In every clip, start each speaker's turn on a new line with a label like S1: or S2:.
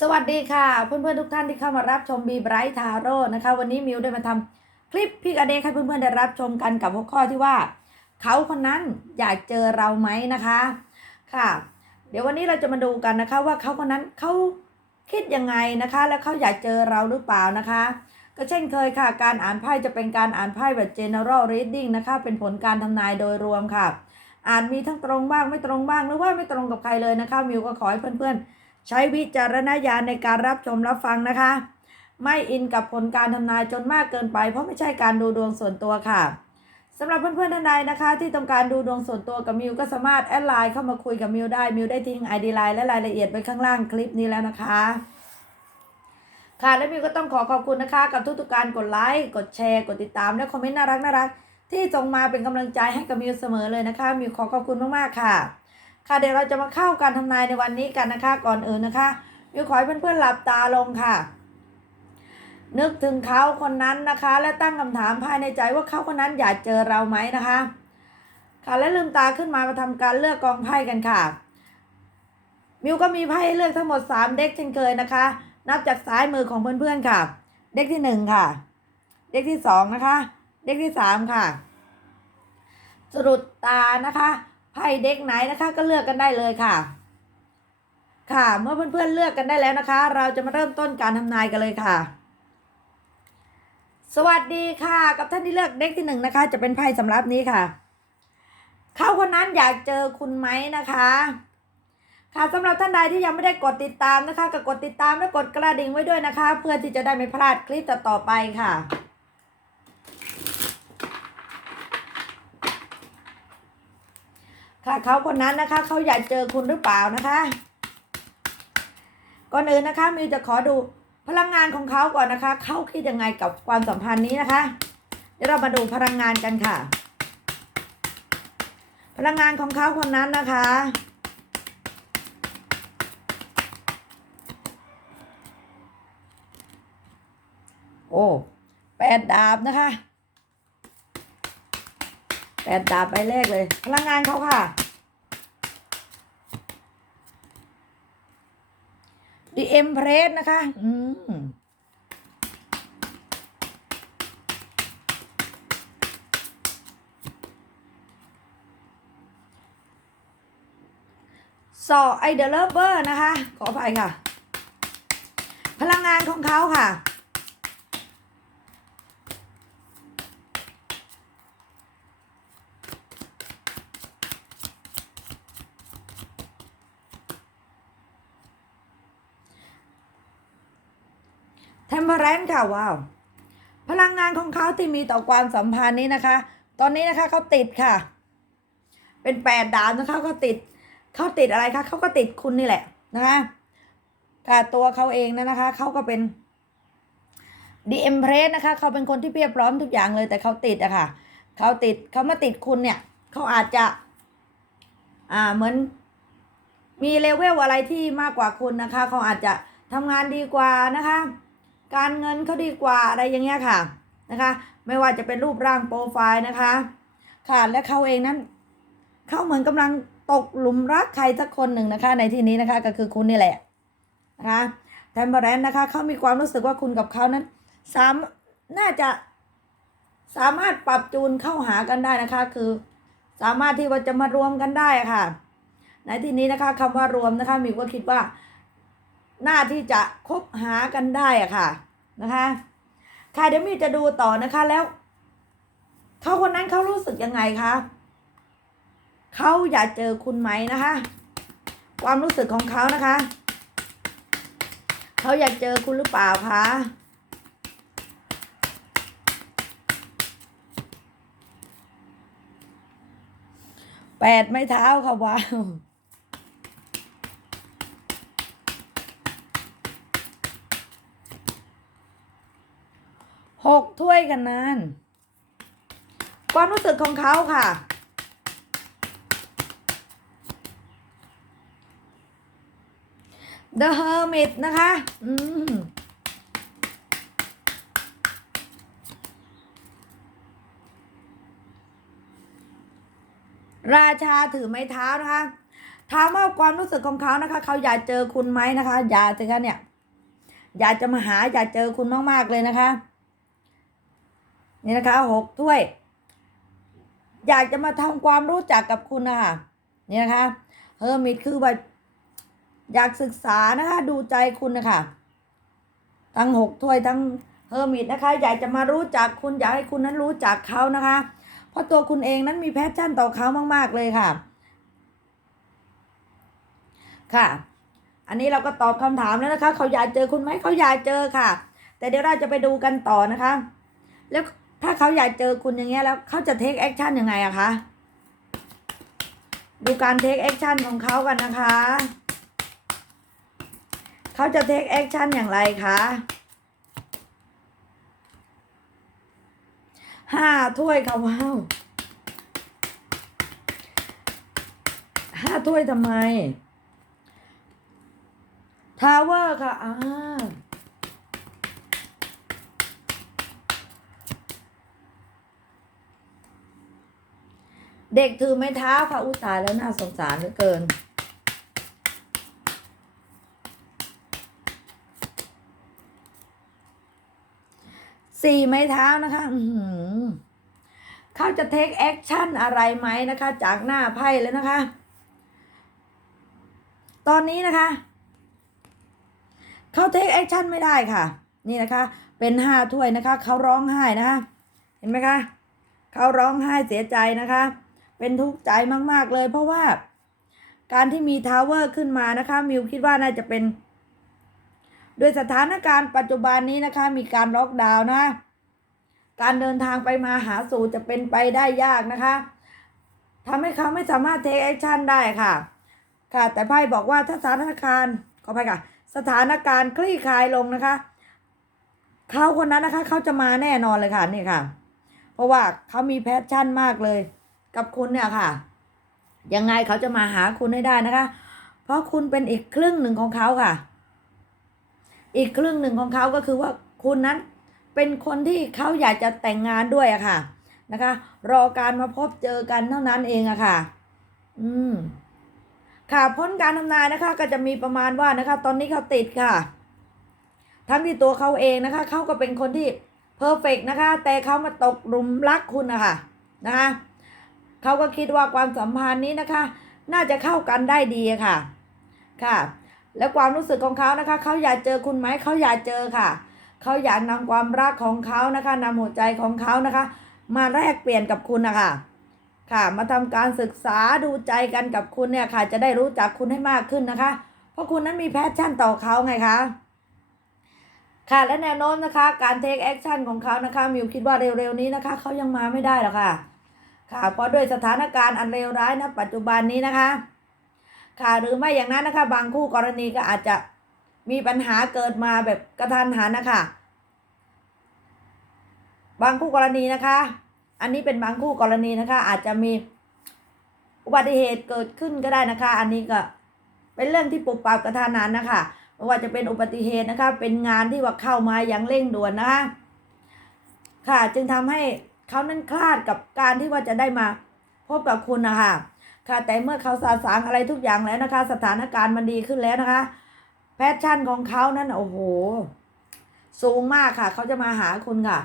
S1: สวัสดีค่ะ เพื่อนๆทุกท่านที่เข้ามารับชมบีไบรท์ทาโร่นะคะ วันนี้มิวได้มาทำคลิปพี่กระเดกให้เพื่อนๆได้รับชมกันกับหัวข้อที่ว่า เขาคนนั้นอยากเจอเราไหมนะคะค่ะ เดี๋ยววันนี้เราจะมาดูกันนะคะ ว่าเขาคนนั้นเขาคิดยังไงนะคะ แล้วเขาอยากเจอเราหรือเปล่านะคะ ก็เช่นเคยค่ะ การอ่านไพ่จะเป็นการอ่านไพ่แบบ general reading นะคะ เป็นผลการทำนายโดยรวมค่ะอ่านมีทั้งตรงบ้างไม่ตรงบ้างหรือว่าไม่ตรงกับใครเลยนะคะมิวก็ขอให้เพื่อนๆ ใช้วิจารณญาณในการรับชมรับฟังนะคะ ไม่อินกับผลการทำนายจนมากเกินไป เพราะไม่ใช่การดูดวงส่วนตัวค่ะสำหรับเพื่อนๆท่านใดนะคะ ที่ต้องการดูดวงส่วนตัวกับมิวก็สามารถแอดไลน์เข้ามาคุยกับมิวได้มิวได้ทิ้ง ID ไลน์และรายละเอียดไว้ข้างล่างคลิปนี้แล้วนะคะ ค่ะและมิวก็ต้องขอขอบคุณนะคะ กับทุกๆการกดไลค์กดแชร์กดติดตามและคอมเมนต์น่ารักน่ารักที่ส่งมาเป็นกำลังใจให้กับมิวเสมอเลยนะคะมิวขอขอบคุณมากๆค่ะ ค่ะเดี๋ยวเราจะมาเข้าการทำนายในวันนี้กันนะคะ ก่อนอื่นนะคะมิวขอให้เพื่อนๆหลับตาลงค่ะ นึกถึงเขาคนนั้นนะคะ และตั้งคำถามภายในใจว่าเขาคนนั้นอยากเจอเราไหมนะคะ ค่ะและลืมตาขึ้นมามาทำการเลือกกองไพ่กันค่ะ มิวก็มีไพ่เลือกทั้งหมด 3 เด็กเช่นเคยนะคะ นับจากซ้ายมือของเพื่อนๆค่ะ เด็กที่ 1 ค่ะ เด็กที่ 2 นะคะ เด็กที่ 3 ค่ะสรุดตานะคะ พ่เด็กไหนนะคะ ก็เลือกกันได้เลยค่ะ ค่ะ เมื่อเพื่อนๆเลือกกันได้แล้วนะคะ เราจะมาเริ่มต้นการทำนายกันเลยค่ะ สวัสดีค่ะ กับท่านที่เลือกเด็กที่หนึ่งนะคะ จะเป็นไพ่สำรับนี้ค่ะ เขาคนนั้นอยากเจอคุณไหมนะคะค่ะสำหรับท่านใดที่ยังไม่ได้กดติดตามนะคะก็กดติดตามและกดกระดิ่งไว้ด้วยนะคะ เพื่อที่จะได้ไม่พลาดคลิปต่อๆไปค่ะ ค่ะเขาคนนั้นนะคะเขาอยากเจอคุณหรือเปล่านะคะก่อนอื่นนะคะมิวจะขอดูพลังงานของเขาก่อนนะคะ เขาคิดยังไงกับความสัมพันธ์นี้นะคะ เดี๋ยวเรามาดูพลังงานกันค่ะ พลังงานของเขาคนนั้นนะคะ โอ้แปดดาบนะคะแปดดาบใบแรกเลย พลังงานเขาค่ะ เอ็มเพรสนะคะ อืมสอไอเดอร์เลเวอร์นะคะ ขออภัยค่ะ พลังงานของเขาค่ะ เทมเพอร์ แรนค่ะว้าวพลังงานของเขาที่มีต่อความสัมพันธ์นี้นะคะ ตอนนี้นะคะเขาติดค่ะ เป็นแปดดาวนะคะเขาติดเขาติดอะไรคะเขาก็ติดคุณนี่แหละนะคะค่ะตัวเขาเองนะนะคะเขาก็เป็นดีเอ็มเพรสนะคะเขาเป็นคนที่เพียบพร้อมทุกอย่างเลยแต่เขาติดอะค่ะเขาติดเขามาติดคุณเนี่ยเขาอาจจะ อ่าเหมือน มีเลเวลอะไรที่มากกว่าคุณนะคะเขาอาจจะทำงานดีกว่านะคะ การเงินเขาดีกว่าอะไรอย่างเงี้ยค่ะนะคะ ไม่ว่าจะเป็นรูปร่างโปรไฟล์นะคะ ค่ะและเขาเองนั้นเขาเหมือนกำลังตกหลุมรักใครสักคนหนึ่งนะคะ ในที่นี้นะคะก็คือคุณนี่แหละนะคะแทมเบอร์แรนนะคะเขามีความรู้สึกว่าคุณกับเขานั้นสามน่าจะสามารถปรับจูนเข้าหากันได้นะคะ คือ สามารถที่ว่าจะมารวมกันได้ค่ะ ในที่นี้นะคะคำว่ารวมนะคะมิวก็คิดว่า หน้าที่จะคบหากันได้อะค่ะนะคะค่ะเดี๋ยวมิวจะดูต่อนะคะแล้วเขาคนนั้นเขารู้สึกยังไงคะเขาอยากเจอคุณไหมนะคะ ความรู้สึกของเขานะคะเขาอยากเจอคุณหรือเปล่าคะแปดไม้เท้าค่ะว้าว หกถ้วยกันนานความรู้สึกของเขาค่ะ The Hermit นะคะ อืมราชาถือไม้เท้านะคะ ถามว่าความรู้สึกของเขานะคะ เขาอยากเจอคุณไหมนะคะ อยากสิคะเนี่ย อยากจะมาหาอยากเจอคุณมากๆเลยนะคะ นี่นะคะหกถ้วย อยากจะมาทำความรู้จักกับคุณนะคะนี่นะคะเฮอร์มิตคือแบบอยากศึกษานะคะ ดูใจคุณนะคะ ทั้งหกถ้วยทั้งเฮอร์มิตนะคะ อยากจะมารู้จักคุณอยากให้คุณนั้นรู้จักเขานะคะ เพราะตัวคุณเองนั้นมีแพชชั่นต่อเขามาก ๆ เลยค่ะ ค่ะ อันนี้เราก็ตอบคำถามแล้วนะคะ เขาอยากเจอคุณไหมเขาอยากเจอค่ะ แต่เดี๋ยวเราจะไปดูกันต่อนะคะ แล้ว ถ้าเขาอยากเจอคุณอย่างเงี้ยแล้วเขาจะเทคแอคชั่นยังไงอะคะดูการเทคแอคชั่นของเขากันนะคะ เขาจะเทคแอคชั่นอย่างไรคะห้าถ้วยค่ะว้าวห้าถ้วยทำไมทาวเวอร์ค่ะอ่า เด็กถือไม้เท้าค่ะอุตายแล้วน่าสงสารเหลือเกิน สี่ไม้เท้านะคะอืเขาจะเทคแอคชั่นอะไรไหมนะคะ จากหน้าไพ่แล้วนะคะ ตอนนี้นะคะ เขาเทคแอคชั่นไม่ได้ค่ะ นี่นะคะ เป็นห้าถ้วยนะคะ เขาร้องไห้นะคะ เห็นไหมคะ เขาร้องไห้เสียใจนะคะ เป็นทุกข์ใจมาก ๆ เลย เพราะว่า การที่มีทาวเวอร์ขึ้นมานะคะ มิวคิดว่าน่าจะเป็นด้วยสถานการณ์ปัจจุบันนี้นะคะ มีการล็อกดาวน์นะ การเดินทางไปมาหาสู่จะเป็นไปได้ยากนะคะทำให้เขาไม่สามารถเทคแอคชั่นได้ค่ะ ค่ะ แต่ไพ่บอกว่าถ้าสถานการณ์ขอไปค่ะ สถานการณ์คลี่คลายลงนะคะเขาคนนั้นนะคะเขาจะมาแน่นอนเลยค่ะนี่ค่ะ เพราะว่าเขามีแพชชั่นมากเลย กับคุณเนี่ยค่ะ ยังไงเขาจะมาหาคุณให้ได้นะคะ เพราะคุณเป็นอีกครึ่งหนึ่งของเขาค่ะ อีกครึ่งหนึ่งของเขาก็คือว่าคุณนั้นเป็นคนที่เขาอยากจะแต่งงานด้วยอะค่ะ นะคะ รอการมาพบเจอกันเท่านั้นเองอะค่ะ อืมค่ะพ้นการทำนายนะคะ ก็จะมีประมาณว่านะคะ ตอนนี้เขาติดค่ะ ทั้งที่ตัวเขาเองนะคะเขาก็เป็นคนที่เพอร์เฟกนะคะ แต่เขามาตกหลุมรักคุณนะคะนะคะ เขาก็คิดว่าความสัมพันธ์นี้นะคะ น่าจะเข้ากันได้ดีค่ะ ค่ะ แล้วความรู้สึกของเขานะคะ เขาอยากเจอคุณไหมเขาอยากเจอค่ะ เขาอยากนำความรักของเขานะคะนำหัวใจของเขานะคะ มาแลกเปลี่ยนกับคุณนะคะค่ะ มาทำการศึกษาดูใจกันกับคุณเนี่ยค่ะ จะได้รู้จักคุณให้มากขึ้นนะคะ เพราะคุณนั้นมีแพชชั่นต่อเขาไงคะค่ะและแนวโน้มนะคะ การเทคแอคชั่นของเขานะคะมิวคิดว่าเร็วๆนี้นะคะเขายังมาไม่ได้หรอกค่ะ ค่ะเพราะด้วยสถานการณ์อันเลวร้ายณปัจจุบันนี้นะคะ ค่ะหรือไม่อย่างนั้นนะคะ บางคู่กรณีก็อาจจะมีปัญหาเกิดมาแบบกระทันหันนะคะ บางคู่กรณีนะคะ อันนี้เป็นบางคู่กรณีนะคะ อาจจะมีอุบัติเหตุเกิดขึ้นก็ได้นะคะ อันนี้ก็เป็นเรื่องที่ปุบปับกระทันหันนะคะไม่ว่าจะเป็นอุบัติเหตุนะคะ เป็นงานที่ว่าเข้ามาอย่างเร่งด่วนนะคะ ค่ะจึงทำให้ เขานั้นคลาดกับการที่ว่าจะได้มาพบกับคุณนะคะค่ะแต่เมื่อเขาสาสางอะไรทุกอย่างแล้วนะคะ สถานการณ์มันดีขึ้นแล้วนะคะ แพชชั่นของเขานั้นโอ้โห สูงมากค่ะ เขาจะมาหาคุณค่ะ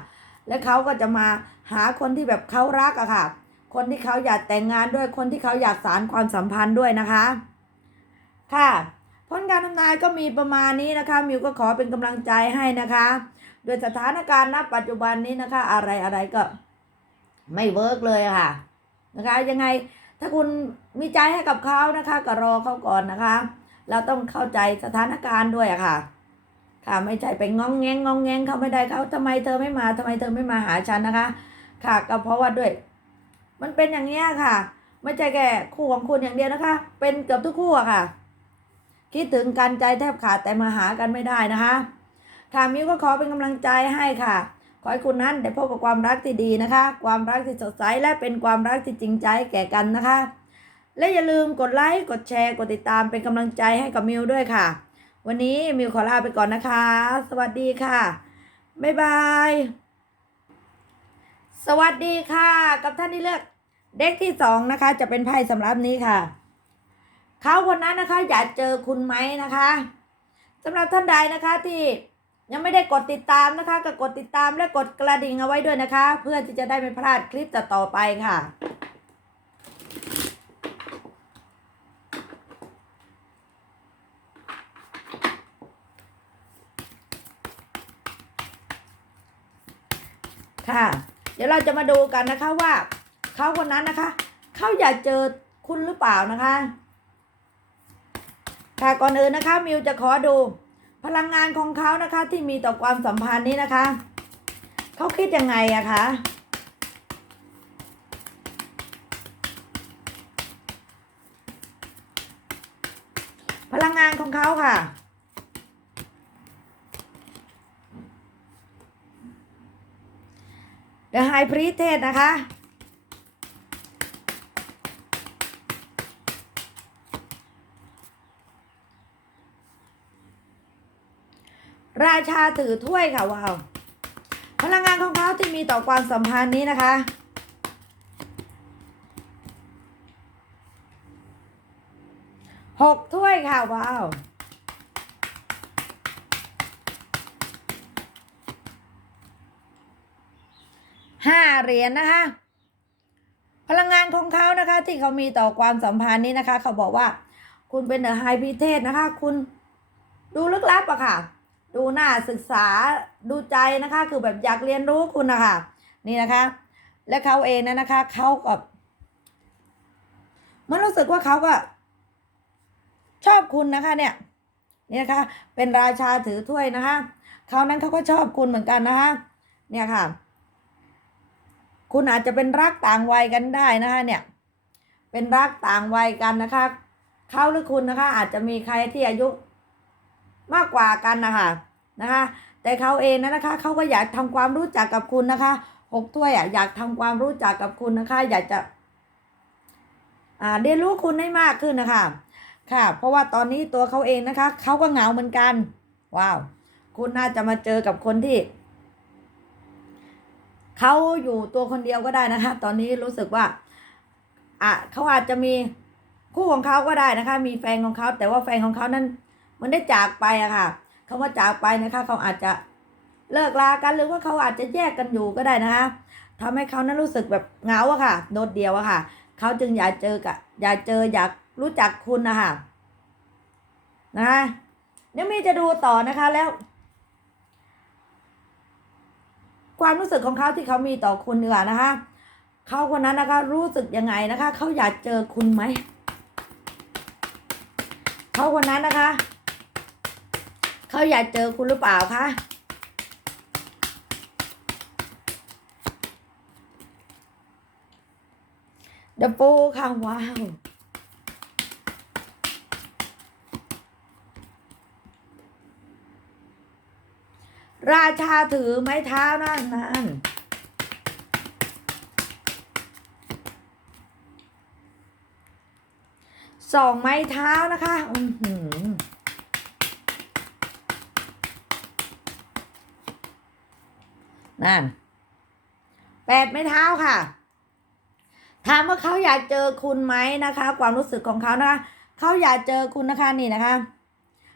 S1: และเขาก็จะมาหาคนที่แบบเขารักอะค่ะ คนที่เขาอยากแต่งงานด้วยคนที่เขาอยากสารความสัมพันธ์ด้วยนะคะ ค่ะผลการทำนายก็มีประมาณนี้นะคะมิวก็ขอเป็นกำลังใจให้นะคะ โดยสถานการณ์ณปัจจุบันนี้นะคะ อะไรอะไรก็ ไม่เวิร์กเลยค่ะนะคะยังไงถ้าคุณมีใจให้กับเขานะคะก็รอเขาก่อนนะคะ เราต้องเข้าใจสถานการณ์ด้วยอะค่ะ ค่ะไม่ใช่ไปงองแงงงองแงงเขาไม่ได้เขาทำไมเธอไม่มาทำไมเธอไม่มาหาฉันนะคะ ค่ะก็เพราะว่าด้วย มันเป็นอย่างเงี้ยค่ะ ไม่ใช่แค่คู่ของคุณอย่างเดียวนะคะ เป็นเกือบทุกคู่อะค่ะ คิดถึงกันใจแทบขาดแต่มาหากันไม่ได้นะคะค่ะมิวก็ขอเป็นกำลังใจให้ค่ะ ขอให้คุณนั้นได้พบกับความรักที่ดีนะคะ ความรักที่สดใสและเป็นความรักที่จริงใจแก่กันนะคะ และอย่าลืมกดไลค์กดแชร์กดติดตามเป็นกำลังใจให้กับมิวด้วยค่ะ วันนี้มิวขอลาไปก่อนนะคะ สวัสดีค่ะบ๊ายบายสวัสดีค่ะ กับท่านที่เลือกเด็กที่สองนะคะ จะเป็นไพ่สำหรับนี้ค่ะเขาคนนั้นนะคะ อยากเจอคุณไหมนะคะสำหรับท่านใดนะคะที่ ยังไม่ได้กดติดตามนะคะ ก็กดติดตามและกดกระดิ่งเอาไว้ด้วยนะคะ เพื่อที่จะได้ไม่พลาดคลิปต่อไปค่ะค่ะ เดี๋ยวเราจะมาดูกันนะคะว่าเขาคนนั้นนะคะเขาอยากเจอคุณหรือเปล่านะคะ ค่ะก่อนอื่นนะคะมิวจะขอดู พลังงานของเขานะคะที่มีต่อความสัมพันธ์นี้นะคะ เขาคิดยังไงอะคะพลังงานของเขาค่ะ The High Priestess นะคะ ราชาถือถ้วยค่ะว้าวพลังงานของเขาที่มีต่อความสัมพันธ์นี้นะคะหกถ้วยค่ะว้าวห้าเหรียญนะคะ พลังงานของเขานะคะที่เขามีต่อความสัมพันธ์นี้นะคะ เขาบอกว่า คุณเป็นเดอะไฮพิเทศนะคะ คุณดูลึกลับอะค่ะ ดูหน้าศึกษาดูใจนะคะ คือแบบอยากเรียนรู้คุณนะคะนี่นะคะ และเขาเองนะนะคะเขากับมันรู้สึกว่าเขาก็ ชอบคุณนะคะ เนี่ยนี่นะคะ เป็นราชาถือถ้วยนะคะเขานั้นเขาก็ชอบคุณเหมือนกันนะคะ เนี่ยค่ะ คุณอาจจะเป็นรักต่างวัยกันได้นะคะ เนี่ย เป็นรักต่างวัยกันนะคะเขาหรือคุณนะคะ อาจจะมีใครที่อายุ มากกว่ากันนะคะนะคะ แต่เขาเองนะนะคะเขาก็อยากทำความรู้จักกับคุณนะคะหกถ้วยอะอยากทำความรู้จักกับคุณนะคะ อยากจะอ่าเรียนรู้คุณให้มากขึ้นนะคะ ค่ะ เพราะว่าตอนนี้ตัวเขาเองนะคะเขาก็เหงาเหมือนกัน ว้าว คุณน่าจะมาเจอกับคนที่เขาอยู่ตัวคนเดียวก็ได้นะคะ ตอนนี้รู้สึกว่าอะเขาอาจจะมีคู่ของเขาก็ได้นะคะ มีแฟนของเขาแต่ว่าแฟนของเขานั้น มันได้จากไปอะค่ะคำว่าจากไปนะคะ เขาอาจจะเลิกลากันหรือว่าเขาอาจจะแยกกันอยู่ก็ได้นะคะทำให้เขานั้นรู้สึกแบบเหงาอะค่ะ โดดเดียวอะค่ะ เขาจึงอยากเจอกับอยากเจออยากรู้จักคุณนะคะนะคะเดี๋ยวมีจะดูต่อนะคะแล้ว ความรู้สึกของเขาที่เขามีต่อคุณดีกว่านะคะเขาคนนั้นนะคะ รู้สึกยังไงนะคะ เขาอยากเจอคุณไหมเขาคนนั้นนะคะ เขาอยากเจอคุณหรือเปล่าคะเดอะปูค่ะว้าวราชาถือไม้เท้านั่นนั่นสองไม้เท้านะคะ อือหือ นั่นแปดไม้เท้าค่ะ ถามว่าเขาอยากเจอคุณไหมนะคะ ความรู้สึกของเขานะคะเขาอยากเจอคุณนะคะนี่นะคะ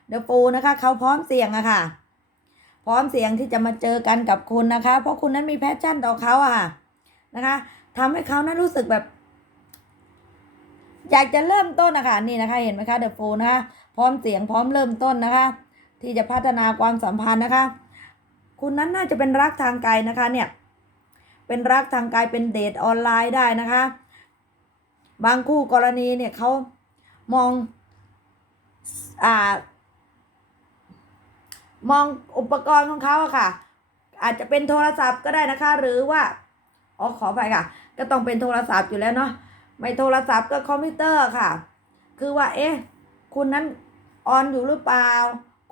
S1: เดอะปูนะคะเขาพร้อมเสี่ยงอะค่ะ พร้อมเสี่ยงที่จะมาเจอกันกับคุณนะคะ เพราะคุณนั้นมีแพชชั่นต่อเขาอะค่ะนะคะทำให้เขานั้นรู้สึกแบบ อยากจะเริ่มต้นนะคะนี่นะคะ เห็นไหมคะเดอะปูนะคะ พร้อมเสียงพร้อมเริ่มต้นนะคะ ที่จะพัฒนาความสัมพันธ์นะคะ คุณนั้นน่าจะเป็นรักทางไกลนะคะเนี่ยเป็นรักทางไกลเป็นเดทออนไลน์ได้นะคะ บางคู่กรณีเนี่ยเขามองอ่ามองอุปกรณ์ของเขาอะค่ะ อาจจะเป็นโทรศัพท์ก็ได้นะคะ หรือว่าอ๋อขอไปค่ะ ก็ต้องเป็นโทรศัพท์อยู่แล้วเนาะไม่โทรศัพท์ก็คอมพิวเตอร์ค่ะ คือว่า เอ๊ะ คุณนั้นออนอยู่หรือเปล่า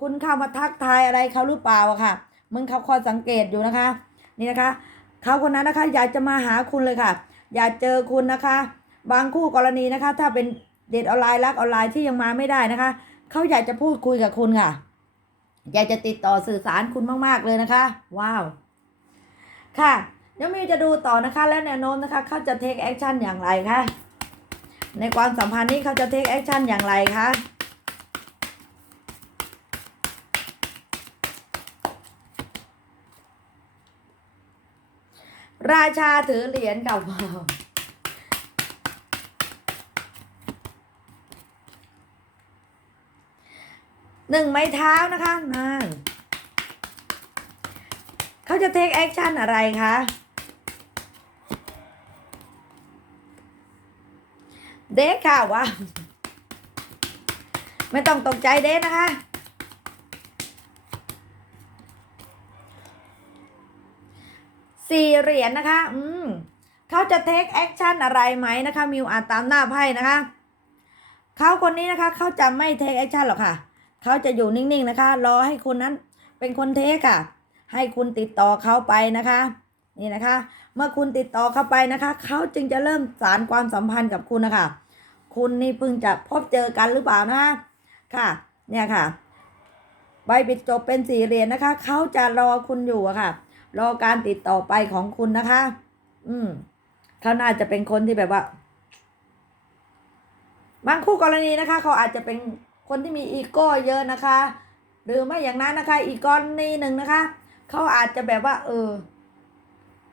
S1: คุณเข้ามาทักทายอะไรเขาหรือเปล่าค่ะ มึงเขาคอยสังเกตอยู่นะคะ นี่นะคะเขาคนนั้นนะคะ อยากจะมาหาคุณเลยค่ะ อยากเจอคุณนะคะ บางคู่กรณีนะคะ ถ้าเป็นเดทออนไลน์รักออนไลน์ที่ยังมาไม่ได้นะคะเขาอยากจะพูดคุยกับคุณค่ะ อยากจะติดต่อสื่อสารคุณมากๆเลยนะคะ ว้าว ค่ะเดี๋ยวมีจะดูต่อนะคะ และแนวโน้มนะคะเขาจะเทคแอคชั่นอย่างไรคะในความสัมพันธ์นี้เขาจะเทคแอคชั่นอย่างไรคะ ราชาถือเหรียญกับหนึ่งไม้เท้านะคะนั่นเขาจะเทคแอคชั่นอะไรคะเด็กค่ะว่าไม่ต้องตกใจเด็กนะคะ สี่เหรียญนะคะ อืมเขาจะเทคแอคชั่นอะไรไหมนะคะ มิวอ่านตามหน้าไพ่นะคะ เขาคนนี้นะคะ เขาจะไม่เทคแอคชั่นหรอกค่ะ เขาจะอยู่นิ่งๆนะคะ รอให้คุณนั้นเป็นคนเทคค่ะ ให้คุณติดต่อเขาไปนะคะ นี่นะคะ เมื่อคุณติดต่อเข้าไปนะคะ เขาจึงจะเริ่มสารความสัมพันธ์กับคุณนะคะ คุณนี่เพิ่งจะพบเจอกันหรือเปล่านะคะ ค่ะ เนี่ยค่ะ ใบปิดจบเป็นสี่เหรียญนะคะ เขาจะรอคุณอยู่อะค่ะ รอการติดต่อไปของคุณนะคะ อืมเขาน่าจะเป็นคนที่แบบว่า บางคู่กรณีนะคะ เขาอาจจะเป็นคนที่มีอีโก้เยอะนะคะ หรือไม่อย่างนั้นนะคะ อีกกรณีหนึ่งนะคะ เขาอาจจะแบบว่า เออ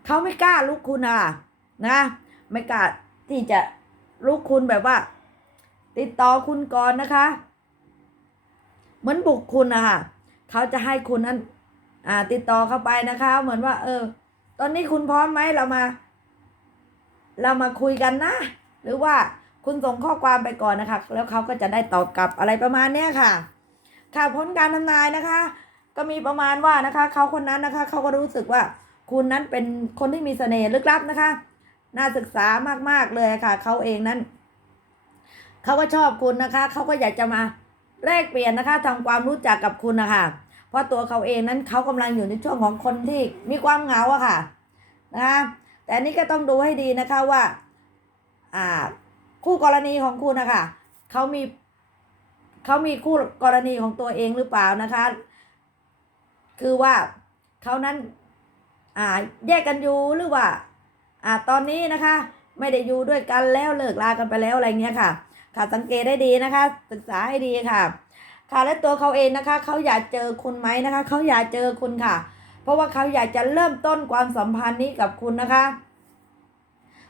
S1: เขาไม่กล้าลุกคุณอะ นะ ไม่กล้าที่จะลุกคุณแบบว่า ติดต่อคุณก่อนนะคะ เหมือนบุกคุณอะค่ะเขาจะให้คุณนั้น อ่า ติดต่อเข้าไปนะคะ เหมือนว่า เออ ตอนนี้คุณพร้อมไหมเรามา เรามาคุยกันนะ หรือว่าคุณส่งข้อความไปก่อนนะคะ แล้วเขาก็จะได้ตอบกลับอะไรประมาณเนี้ยค่ะ ค่ะผลการทำนายนะคะ ก็มีประมาณว่านะคะเขาคนนั้นนะคะเขาก็รู้สึกว่า คุณนั้นเป็นคนที่มีเสน่ห์ลึกลับนะคะ น่าศึกษามากๆเลยค่ะเขาเองนั้นเขาก็ชอบคุณนะคะเขาก็อยากจะมาแลกเปลี่ยนนะคะทำความรู้จักกับคุณนะคะ ราะตัวเขาเองนั้นเขากำลังอยู่ในช่วงของคนที่มีความเหงาอะค่ะนะคะแต่นนี้ก็ต้องดูให้ดีนะคะว่าอ่าคู่กรณีของคุณนะคะเขามีเขามีคู่กรณีของตัวเองหรือเปล่านะคะ คือว่าเขานั้นอ่าแยกกันอยู่หรือว่าอ่าตอนนี้นะคะ ไม่ได้อยู่ด้วยกันแล้วเลิกลากันไปแล้วอะไรเงี้ยค่ะ ค่ะสังเกตได้ดีนะคะ ศึกษาให้ดีค่ะ ค่ะและตัวเขาเองนะคะเขาอยากเจอคุณไหมนะคะเขาอยากเจอคุณค่ะ เพราะว่าเขาอยากจะเริ่มต้นความสัมพันธ์นี้กับคุณนะคะ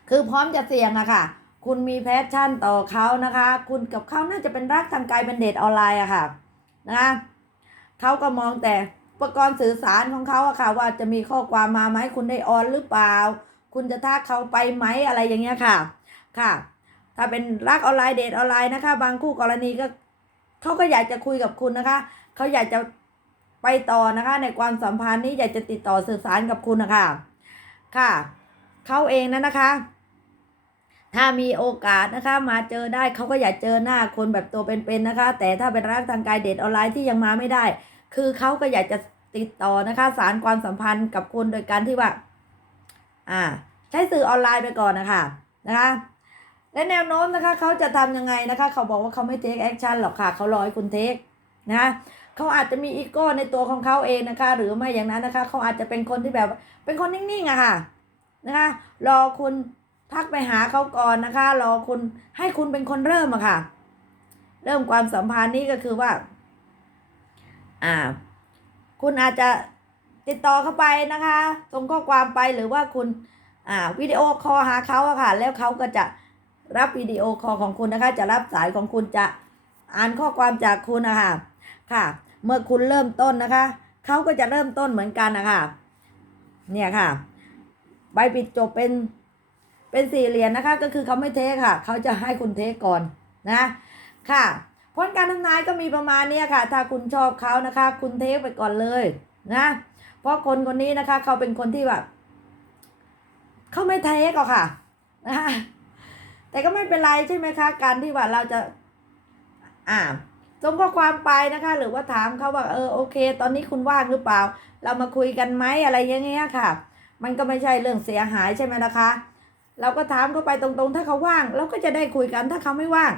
S1: คือพร้อมจะเสี่ยงอะค่ะ คุณมีแพชชั่นต่อเขานะคะ คุณกับเขาน่าจะเป็นรักทางไกลเป็นเดทออนไลน์อะค่ะนะคะเขาก็มองแต่อุปกรณ์สื่อสารของเขาอะค่ะ ว่าจะมีข้อความมาไหมคุณได้ออนหรือเปล่า คุณจะทักเขาไปไหมอะไรอย่างเงี้ยค่ะค่ะ ถ้าเป็นรักออนไลน์เดทออนไลน์นะคะ บางคู่กรณีก็ เขาก็อยากจะคุยกับคุณนะคะเขาอยากจะไปต่อนะคะในความสัมพันธ์นี้อยากจะติดต่อสื่อสารกับคุณนะคะค่ะเขาเองนะนะคะ ถ้ามีโอกาสนะคะมาเจอได้เขาก็อยากเจอหน้าคนแบบตัวเป็นๆนะคะ แต่ถ้าเป็นรักทางกายเดทออนไลน์ที่ยังมาไม่ได้ คือเขาก็อยากจะติดต่อนะคะสารความสัมพันธ์กับคุณโดยการที่ว่า อ่า ใช้สื่อออนไลน์ไปก่อนนะคะนะคะ และแนวโน้มนะคะเขาจะทำยังไงนะคะเขาบอกว่าเขาไม่เทคแอคชั่นหรอกค่ะเขารอให้คุณเทคนะเขาอาจจะมีอีโก้ในตัวของเขาเองนะคะ หรือไม่อย่างนั้นนะคะเขาอาจจะเป็นคนที่แบบเป็นคนนิ่งๆอะค่ะนะคะรอคุณทักไปหาเขาก่อนนะคะ รอคุณให้คุณเป็นคนเริ่มอะค่ะ เริ่มความสัมพันธ์นี้ก็คือว่า อ่า คุณอาจจะติดต่อเข้าไปนะคะส่งข้อความไปหรือว่าคุณ อ่าวิดีโอคอลหาเขาอะค่ะ แล้วเขาก็จะ รับวิดีโอคอลของคุณนะคะ จะรับสายของคุณจะอ่านข้อความจากคุณนะคะค่ะ เมื่อคุณเริ่มต้นนะคะเขาก็จะเริ่มต้นเหมือนกันนะคะเนี่ยค่ะ ใบปิดจบเป็นเป็นสี่เหรียญนะคะ ก็คือเขาไม่เทคค่ะเขาจะให้คุณเทคก่อนนะค่ะผลการทำนายก็มีประมาณนี้ค่ะ ถ้าคุณชอบเขานะคะ คุณเทคไปก่อนเลยนะเพราะคนคนนี้นะคะ เขาเป็นคนที่แบบเขาไม่เทคหรอกค่ะนะคะ แต่ก็ไม่เป็นไรใช่ไหมคะ การที่ว่าเราจะอ่าส่งข้อความไปนะคะ หรือว่าถามเขาว่าเออโอเค ตอนนี้คุณว่างหรือเปล่า เรามาคุยกันไหมอะไรอย่างเงี้ยค่ะ มันก็ไม่ใช่เรื่องเสียหายใช่ไหมนะคะ เราก็ถามเขาไปตรงๆ ถ้าเขาว่าง เราก็จะได้คุยกันถ้าเขาไม่ว่าง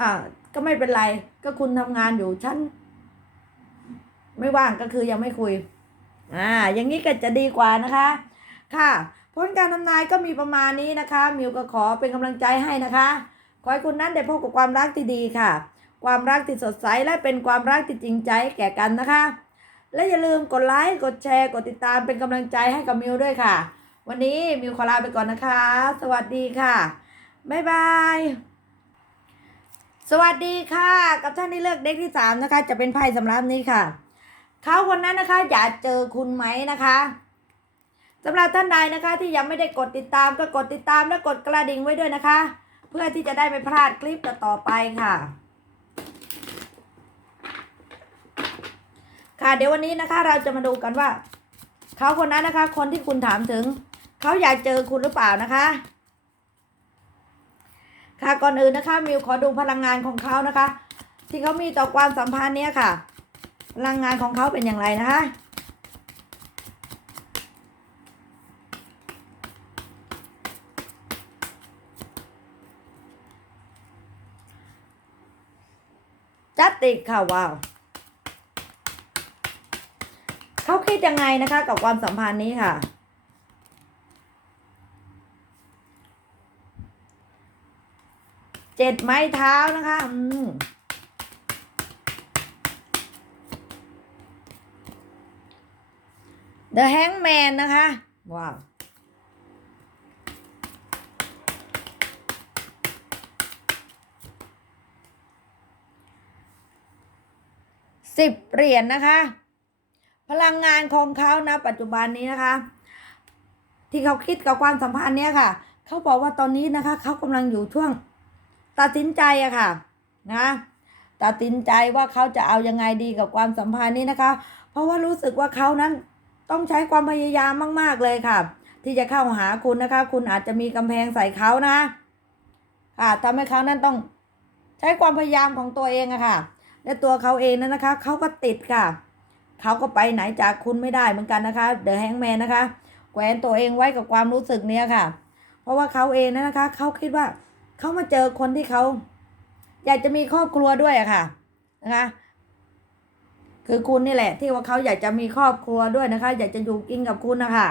S1: อ่าก็ไม่เป็นไรก็คุณทำงานอยู่ฉันไม่ว่างก็คือยังไม่คุยอ่าอย่างนี้ก็จะดีกว่านะคะ ค่ะ ผลการทำนายก็มีประมาณนี้นะคะ มิวก็ขอเป็นกำลังใจให้นะคะ ขอให้คุณนั้นได้พบกับความรักที่ดีค่ะ ความรักที่สดใสและเป็นความรักที่จริงใจแก่กันนะคะ และอย่าลืมกดไลค์ กดแชร์ กดติดตามเป็นกำลังใจให้กับมิวด้วยค่ะ วันนี้มิวขอลาไปก่อนนะคะ สวัสดีค่ะ บ๊ายบาย สวัสดีค่ะ กับท่านที่เลือกเด็กที่สามนะคะ จะเป็นไพ่สำรับนี้ค่ะ เขาคนนั้นนะคะ อยากเจอคุณไหมนะคะ สำหรับท่านใดนะคะที่ยังไม่ได้กดติดตามก็กดติดตามและกดกระดิ่งไว้ด้วยนะคะ เพื่อที่จะได้ไม่พลาดคลิปต่อไปค่ะ ค่ะเดี๋ยววันนี้นะคะเราจะมาดูกันว่า เขาคนนั้นนะคะ คนที่คุณถามถึง เขาอยากเจอคุณหรือเปล่านะคะ ค่ะก่อนอื่นนะคะมิวขอดูพลังงานของเขานะคะ ที่เขามีต่อความสัมพันธ์เนี้ยค่ะ พลังงานของเขาเป็นอย่างไรนะคะ ติกค่ะว้าวเขาคิดยังไงนะคะ กับความสัมพันธ์นี้ค่ะ เจ็ดไม้เท้านะคะอืม The Hangman นะคะ ว้าว สิบเหรียญนะคะ พลังงานของเขานะปัจจุบันนี้นะคะ ที่เขาคิดกับความสัมพันธ์เนี้ยค่ะ เขาบอกว่าตอนนี้นะคะ เขากำลังอยู่ช่วงตัดสินใจอะค่ะนะตัดสินใจว่าเขาจะเอายังไงดีกับความสัมพันธ์นี้นะคะ เพราะว่ารู้สึกว่าเขานั้นต้องใช้ความพยายามมาก ๆ เลยค่ะ ที่จะเข้าหาคุณนะคะ คุณอาจจะมีกำแพงใส่เขานะค่ะทำให้เขานั้นต้องใช้ความพยายามของตัวเองอะค่ะ และตัวเขาเองนั้นนะคะเขาก็ติดค่ะเขาก็ไปไหนจากคุณไม่ได้เหมือนกันนะคะเดอะแฮงแมนนะคะแขวนตัวเองไว้กับความรู้สึกเนี้ยค่ะ เพราะว่าเขาเองนั้นนะคะเขาคิดว่าเขามาเจอคนที่เขาอยากจะมีครอบครัวด้วยอะค่ะนะคะคือคุณนี่แหละ ที่ว่าเขาอยากจะมีครอบครัวด้วยนะคะ อยากจะอยู่กินกับคุณนะคะ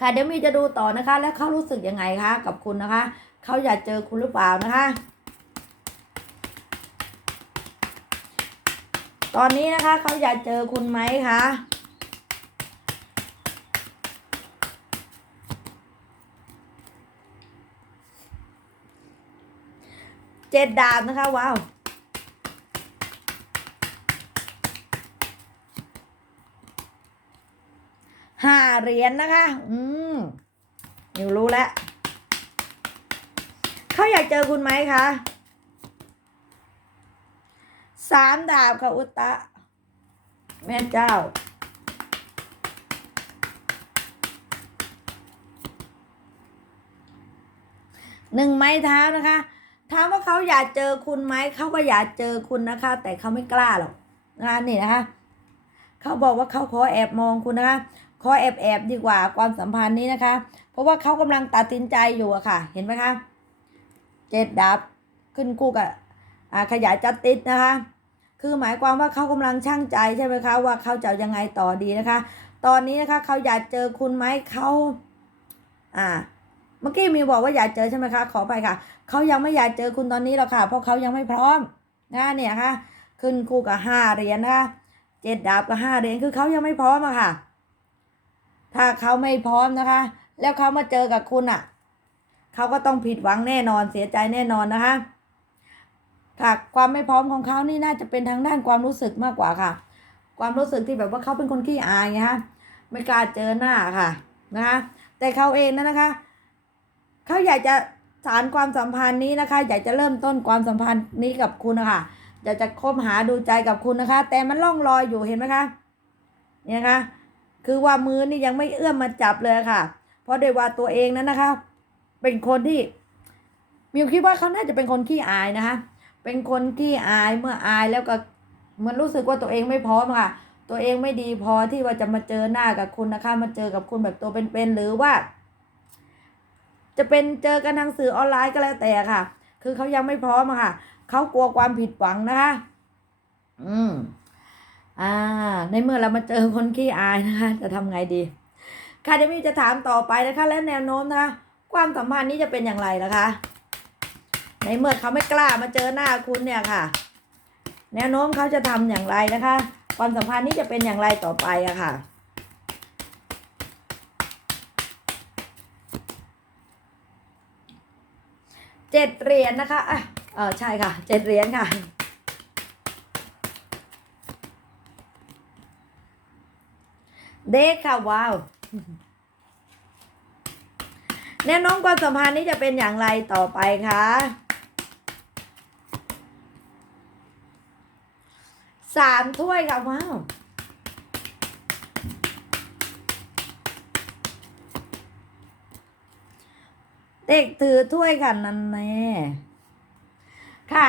S1: ค่ะเดี๋ยวมีจะดูต่อนะคะ แล้วเขารู้สึกยังไงคะกับคุณนะคะ เขาอยากเจอคุณหรือเปล่านะคะ ตอนนี้นะคะเขาอยากเจอคุณไหมคะเจ็ดดาบนะคะ ว้าวห้าเหรียญนนะคะ อืมนิวรู้แล้ว เขาอยากเจอคุณไหมคะ สามดาบค่ะอุตตะ แม่เจ้า หนึ่งไม้เท้านะคะถามว่าเขาอยากเจอคุณไหมเขาก็อยากเจอคุณนะคะ แต่เขาไม่กล้าหรอกนะคะนี่นะคะเขาบอกว่าเขาขอแอบมองคุณนะคะขอแอบแอบดีกว่าความสัมพันธ์นี้นะคะ เพราะว่าเขากำลังตัดสินใจอยู่อะค่ะ เห็นไหมคะเจ็ดดับขึ้นคู่กับขยายจัดติดนะคะ คือหมายความว่าเขากำลังช่างใจใช่ไหมคะว่าเขาจะยังไงต่อดีนะคะ ตอนนี้นะคะเขาอยากเจอคุณไหมเขาอ่าเมื่อกี้มีบอกว่าอยากเจอใช่ไหมคะ ขอไปค่ะเขายังไม่อยากเจอคุณตอนนี้หรอกค่ะ เพราะเขายังไม่พร้อมนะเนี่ยค่ะ ขึ้นคู่กับห้าเหรียญนะคะเจ็ดดาบกับห้าเหรียญคือเขายังไม่พร้อมอะค่ะ ถ้าเขาไม่พร้อมนะคะ แล้วเขามาเจอกับคุณอะเขาก็ต้องผิดหวังแน่นอนเสียใจแน่นอนนะคะ ค่ะ ความไม่พร้อมของเขานี่น่าจะเป็นทางด้านความรู้สึกมากกว่าค่ะ ความรู้สึกที่แบบว่าเขาเป็นคนขี้อายไงฮะไม่กล้าเจอหน้าค่ะนะคะแต่เขาเองนะนะคะเขาอยากจะสารความสัมพันธ์นี้นะคะ อยากจะเริ่มต้นความสัมพันธ์นี้กับคุณนะคะอยากจะคบหาดูใจกับคุณนะคะ แต่มันล่องลอยอยู่เห็นไหมคะเนี่ยคะคือว่ามือนี่ยังไม่เอื้อมมาจับเลยค่ะ เพราะด้วยว่าตัวเองนั้นนะคะ เป็นคนที่มิวคิดว่าเขาน่าจะเป็นคนขี้อายนะคะ เป็นคนขี้อายเมื่ออายแล้วก็มันรู้สึกว่าตัวเองไม่พร้อมค่ะ ตัวเองไม่ดีพอที่ว่าจะมาเจอหน้ากับคุณนะคะ มาเจอกับคุณแบบตัวเป็นๆหรือว่า จะเป็นเจอกันทางสื่อออนไลน์ก็แล้วแต่ค่ะ คือเขายังไม่พร้อมค่ะเขากลัวความผิดหวังนะคะ อืม อ่า ในเมื่อเรามาเจอคนขี้อายนะคะ จะทำไงดีค่ะเดมี่จะถามต่อไปนะคะ และแนวโน้มนะคะ ความสัมพันธ์นี้จะเป็นอย่างไรนะคะ ในเมื่อเขาไม่กล้ามาเจอหน้าคุณเนี่ยค่ะ แนวโน้มเขาจะทำอย่างไรนะคะ ความสัมพันธ์นี้จะเป็นอย่างไรต่อไปอะค่ะเจ็ดเหรียญนะคะอะเออใช่ค่ะเจ็ดเหรียญค่ะเด็กค่ะว้าวแนวโน้มความสัมพันธ์นี้จะเป็นอย่างไรต่อไปคะ สามถ้วยค่ะว้าวเด็กถือถ้วยค่ะนั่นแน่ค่ะ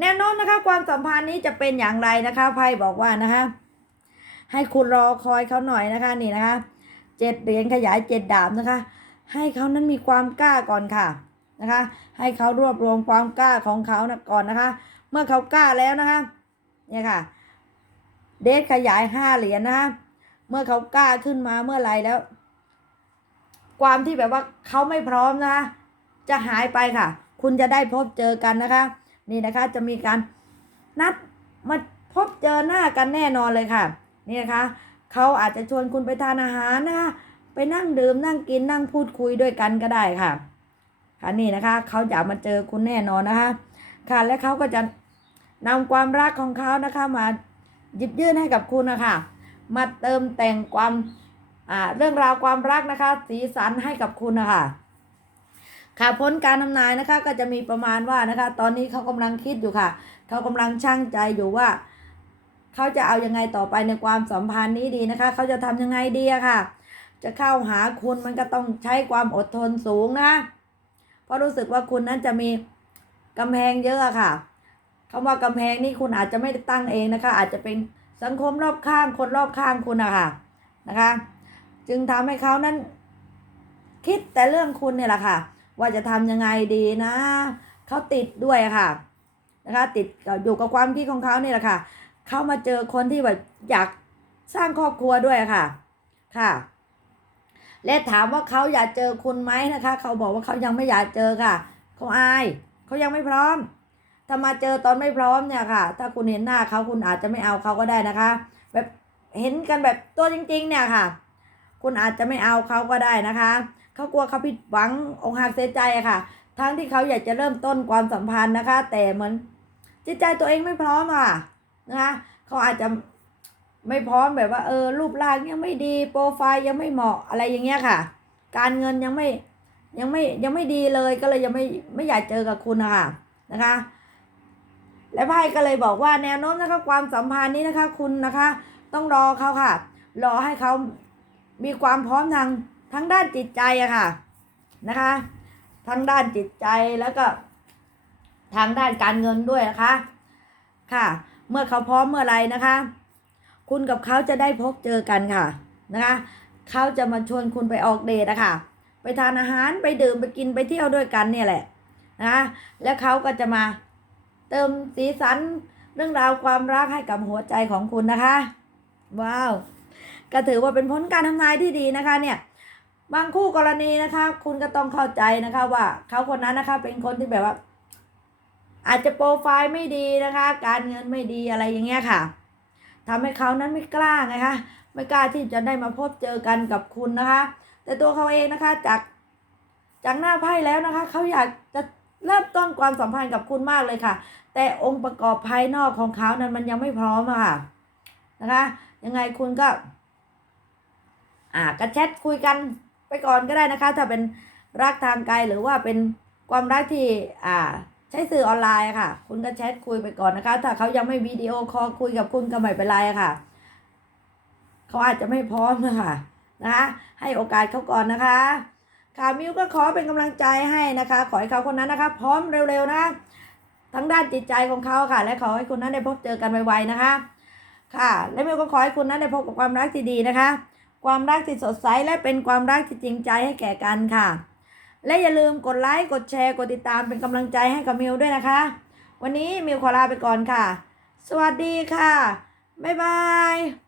S1: แนวโน้มนะคะ ความสัมพันธ์นี้จะเป็นอย่างไรนะคะไพ่บอกว่านะคะ ให้คุณรอคอยเขาหน่อยนะคะนี่นะคะเจ็ดเหรียญขยายเจ็ดดาบนะคะ ให้เขานั้นมีความกล้าก่อนค่ะนะคะ ให้เขารวบรวมความกล้าของเขานะก่อนนะคะ เมื่อเขากล้าแล้วนะคะ เนี่ยค่ะ เดทขยายห้าเหรียญนะคะเมื่อเขากล้าขึ้นมาเมื่อไรแล้ว ความที่แบบว่าเขาไม่พร้อมนะคะจะหายไปค่ะ คุณจะได้พบเจอกันนะคะ นี่นะคะจะมีการนัดมาพบเจอหน้ากันแน่นอนเลยค่ะ นี่นะคะเขาอาจจะชวนคุณไปทานอาหารนะคะ ไปนั่งดื่มนั่งกินนั่งพูดคุยด้วยกันก็ได้ค่ะค่ะนี่นะคะเขาอยากมาเจอคุณแน่นอนนะคะ ค่ะและเขาก็จะ นำความรักของเขานะคะมาหยิบยื่นให้กับคุณนะคะมาเติมแต่งความเรื่องราวความรักนะคะ สีสันให้กับคุณนะคะค่ะผลการทำนายนะคะก็จะมีประมาณว่านะคะ ตอนนี้เขากำลังคิดอยู่ค่ะ เขากำลังช่างใจอยู่ว่า เขาจะเอายังไงต่อไปในความสัมพันธ์นี้ดีนะคะ เขาจะทำยังไงดีอะค่ะ จะเข้าหาคุณมันก็ต้องใช้ความอดทนสูงนะเพราะรู้สึกว่าคุณนั้นจะมีกำแพงเยอะอะค่ะ คำว่ากำแพงนี่คุณอาจจะไม่ได้ตั้งเองนะคะ อาจจะเป็นสังคมรอบข้างคนรอบข้างคุณอะค่ะนะคะ จึงทำให้เขานั้น คิดแต่เรื่องคุณเนี่ยแหละค่ะ ว่าจะทำยังไงดีนะเขาติดด้วยะค่ะนะคะติดอยู่กับความคิดของเขาเนี่ยแหละค่ะเขามาเจอคนที่แบบอยากสร้างครอบครัวด้วยะค่ะค่ะ และถามว่าเขาอยากเจอคุณไหมนะคะ เขาบอกว่าเขายังไม่อยากเจอค่ะ เขาอาย เขายังไม่พร้อม ถ้ามาเจอตอนไม่พร้อมเนี่ยค่ะ ถ้าคุณเห็นหน้าเขาคุณอาจจะไม่เอาเขาก็ได้นะคะ แบบเห็นกันแบบตัวจริง ๆ เนี่ยค่ะ คุณอาจจะไม่เอาเขาก็ได้นะคะเขากลัวเขาผิดหวังอกหักเสียใจค่ะ ทั้งที่เขาอยากจะเริ่มต้นความสัมพันธ์นะคะ แต่เหมือนจิตใจตัวเองไม่พร้อมอะนะคะเขาอาจจะไม่พร้อมแบบว่าเออรูปร่างยังไม่ดีโปรไฟล์ยังไม่เหมาะอะไรอย่างเงี้ยค่ะ การเงินยังไม่ยังไม่ยังไม่ดีเลยก็เลยยังไม่ไม่อยากเจอกับคุณนะคะนะคะ และไพ่ก็เลยบอกว่าแนวโน้มนะคะความสัมพันธ์นี้นะคะ คุณนะคะ ต้องรอเขาค่ะ รอให้เขามีความพร้อมทางทั้งด้านจิตใจอะค่ะนะคะ ทั้งด้านจิตใจแล้วก็ ทางด้านการเงินด้วยนะคะ ค่ะ เมื่อเขาพร้อมเมื่อไรนะคะ คุณกับเขาจะได้พบเจอกันค่ะนะคะเขาจะมาชวนคุณไปออกเดทอะค่ะไปทานอาหารไปดื่มไปกินไปเที่ยวด้วยกันเนี่ยแหละนะคะแล้วเขาก็จะมา เติมสีสันเรื่องราวความรักให้กับหัวใจของคุณนะคะ ว้าวก็ถือว่าเป็นผลการทำนายที่ดีนะคะเนี่ยบางคู่กรณีนะคะ คุณก็ต้องเข้าใจนะคะว่าเขาคนนั้นนะคะ เป็นคนที่แบบว่า อาจจะโปรไฟล์ไม่ดีนะคะ การเงินไม่ดีอะไรอย่างเงี้ยค่ะทำให้เขานั้นไม่กล้าไงคะไม่กล้าที่จะได้มาพบเจอกันกับคุณนะคะ แต่ตัวเขาเองนะคะจากจากหน้าไพ่แล้วนะคะ เขาอยากจะ เริ่มต้นความสัมพันธ์กับคุณมากเลยค่ะ แต่องค์ประกอบภายนอกของเขานั้นมันยังไม่พร้อมอะค่ะนะคะ ยังไงคุณก็ อ่าก็แชทคุยกันไปก่อนก็ได้นะคะ ถ้าเป็นรักทางไกลหรือว่าเป็นความรักที่อ่าใช้สื่อออนไลน์ค่ะ คุณก็แชทคุยไปก่อนนะคะ ถ้าเขายังไม่วิดีโอคอลคุยกับคุณก็ไม่เป็นไรค่ะ เขาอาจจะไม่พร้อมนะคะนะคะให้โอกาสเขาก่อนนะคะ ค่ะมิวก็ขอเป็นกำลังใจให้นะคะ ขอให้เขาคนนั้นนะคะ พร้อมเร็วๆนะทั้งด้านจิตใจของเขาค่ะ และขอให้คุณนั้นได้พบเจอกันไวๆนะคะ ค่ะ และมิวก็ขอให้คุณนั้นได้พบกับความรักที่ดีนะคะ ความรักที่สดใสและเป็นความรักที่จริงใจให้แก่กันค่ะ และอย่าลืมกดไลค์กดแชร์กดติดตามเป็นกำลังใจให้กับมิวด้วยนะคะ วันนี้มิวขอลาไปก่อนค่ะ สวัสดีค่ะบ๊ายบาย